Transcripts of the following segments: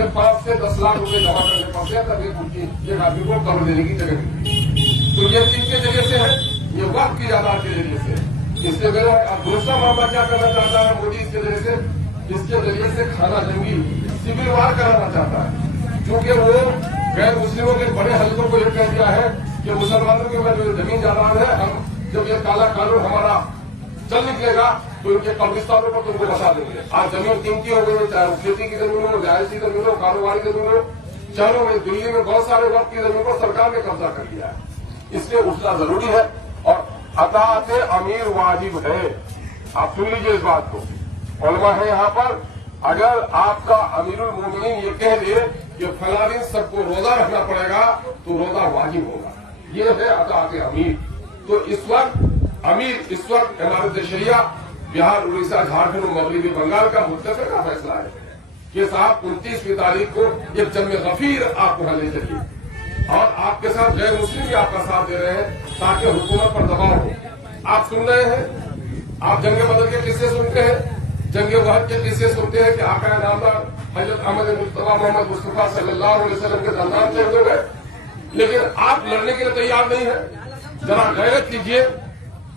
उन्हें 5 से 10 लाख रुपए जमा करने पड़ते हैं तब एक आदमी को कब्र देने की जगह मिलती है। तो ये किसके जरिए से है? ये वक्त की जायदाद के जरिए से। इससे मेरा दूसरा मामला क्या करना चाहता है मोदी इसके जरिए से? इसके जरिए से खाना जंगी सिविल वार कराना चाहता है, क्योंकि वो गैर मुस्लिमों के बड़े हल्कों को यह कह दिया है कि मुसलमानों के ऊपर जो जमीन जायदाद है, हम जब ये काला कानून हमारा चल निकलेगा तो इनके कब्रिस्तानों पर तुमको बता देंगे। आज जमीन कीमती हो गई, चाहे खेती की जमीन हो, रिहायशी जमीन हो, कारोबारी जमीन हो, शहरों में दिल्ली में बहुत सारे वक्त की जमीन पर सरकार ने कब्जा कर लिया है। इसलिए उठना जरूरी है और अताअत अमीर वाजिब है। आप सुन लीजिए इस बात को, उलमा है यहाँ पर। अगर आपका अमीरुल मोमिनीन ये कह दे कि फला दिन सबको रोजा रखना पड़ेगा तो रोजा वाजिब होगा, ये है अताअत अमीर। तो इस वक्त इमारत शरिया बिहार, उड़ीसा, झारखंड और मगरबी बंगाल का मुत्तफिक का फैसला है कि साहब 29वीं तारीख को एक जम्मे गफीर आप वहां ले चलिए और आपके साथ गैर मुस्लिम भी आपका साथ दे रहे हैं ताकि हुकूमत पर दबाव हो। आप सुन रहे हैं, आप जंग बदर के किस्से सुनते हैं, जंग वहद के किस्से सुनते हैं कि आका नामदार हजरत अहमद मुस्तफा मोहम्मद मुस्तफा सल्लल्लाहु अलैहि वसल्लम के दरमियान शहीद हो गए, लेकिन आप लड़ने के लिए तैयार नहीं है। जरा गैरत कीजिए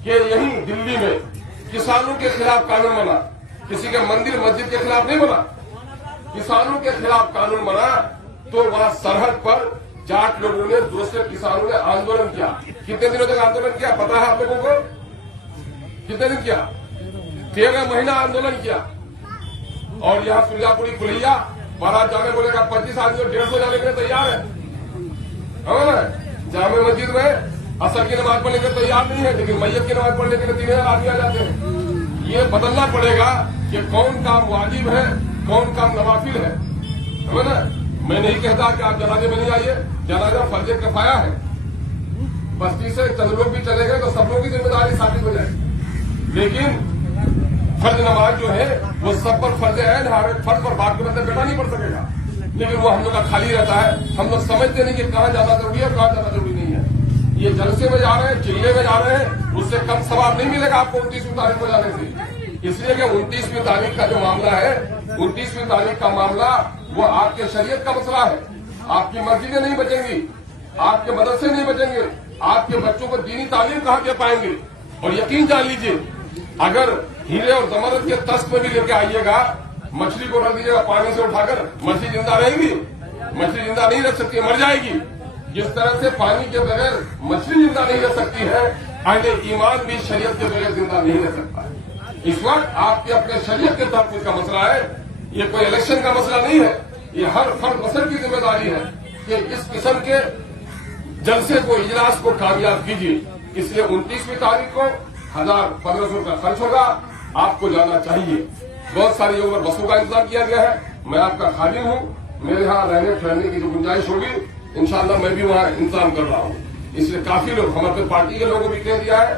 कि यहीं दिल्ली में किसानों के खिलाफ कानून बना, किसी के मंदिर मस्जिद के खिलाफ नहीं बना, किसानों के खिलाफ कानून बना, तो वहां सरहद पर जाट लोगों ने, दूसरे किसानों ने आंदोलन किया। कितने दिनों तक आंदोलन किया पता है आप लोगों को? कितने दिन किया? 13 महीना आंदोलन किया। और यहाँ सुरजापुरी खुलैया बारात जाने बोलेगा 25 आदमी 150 जाने के लिए तैयार है ना? जामे मस्जिद में असर की नमाज पढ़ने के लिए तैयार नहीं है, लेकिन मैयत की नमाज पढ़ने के लिए 3000 आदमी आ जाते हैं। ये बदलना पड़ेगा कि कौन काम वाजिब है, कौन काम नवाफिल है ना? मैं नहीं कहता कि आप जनाजे में नहीं आइए, जनाजा फर्ज किफाया है। बस्ती से चंद लोग भी चले गए तो सब लोग की जिम्मेदारी साबित हो जाएगी, लेकिन फर्ज नमाज जो है वो सब पर फर्ज है। हर एक फर्ज पर बात के मतलब बेटा नहीं पढ़ सकेगा, लेकिन वो हम लोग का खाली रहता है। हम लोग समझते नहीं कि कहाँ जाना जरूरी है, कहाँ जाना जरूरी नहीं है। ये जलसे में जा रहे हैं, चिल्ले में जा रहे हैं, उससे कम सवाब नहीं मिलेगा आपको 29वीं तारीख को जाने से। इसलिए कि 29वीं तारीख का जो मामला है, 29वीं तारीख का मामला वो आपके शरीयत का मसला है। आपकी मस्जिदें नहीं बचेंगी, आपके मदरसे नहीं बचेंगे, आपके बच्चों को दीनी तालीम कहाँ दे पाएंगे। और यकीन जान लीजिए, अगर हीरे और जमरत के तस्त में भी लेके आइएगा, मछली को रख दीजिएगा पानी से उठाकर, मछली जिंदा रहेगी? मछली जिंदा नहीं रह सकती, मर जाएगी। जिस तरह से पानी के बगैर मछली जिंदा नहीं रह सकती है, अहले ईमान भी शरीयत के बगैर जिंदा नहीं रह सकता। इस वक्त आपके अपने शरीयत के तहत का मसला है, ये कोई इलेक्शन का मसला नहीं है। ये हर फर्द बसर की जिम्मेदारी है कि इस किस्म के जलसे को, इजलास को कामयाब कीजिए। इसलिए 29वीं तारीख को 1000-1500 रुपया खर्च होगा, आपको जाना चाहिए। बहुत सारी जगहों पर बसों का इंतजाम किया गया है। मैं आपका खाली हूँ, मेरे यहाँ रहने ठहरने की जो गुंजाइश होगी इंशाअल्लाह मैं भी वहाँ इंतजाम कर रहा हूँ। इसलिए काफी लोग, हमारे पार्टी के लोगों भी कह दिया है,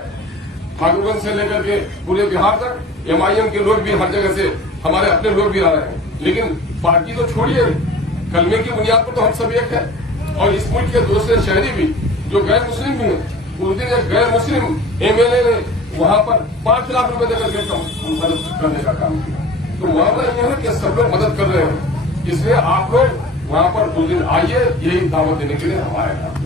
ठाकुरगंज से लेकर के पूरे बिहार तक, MIM के लोग भी हर जगह से, हमारे अपने लोग भी आ रहे हैं। लेकिन पार्टी तो छोड़िए, कलमे की बुनियाद पर तो हम सब एक है। और इस मुल्क के दूसरे शहरी भी जो गैर मुस्लिम भी हैं, उस दिन एक गैर मुस्लिम MLA ने वहां पर 5 लाख रुपए देकर के मदद करने का काम किया। तो मामला यह है कि सब लोग मदद कर रहे हैं। इसलिए आप लोग वहां पर उस दिन आइए, यही दावत देने के लिए हम आए हैं।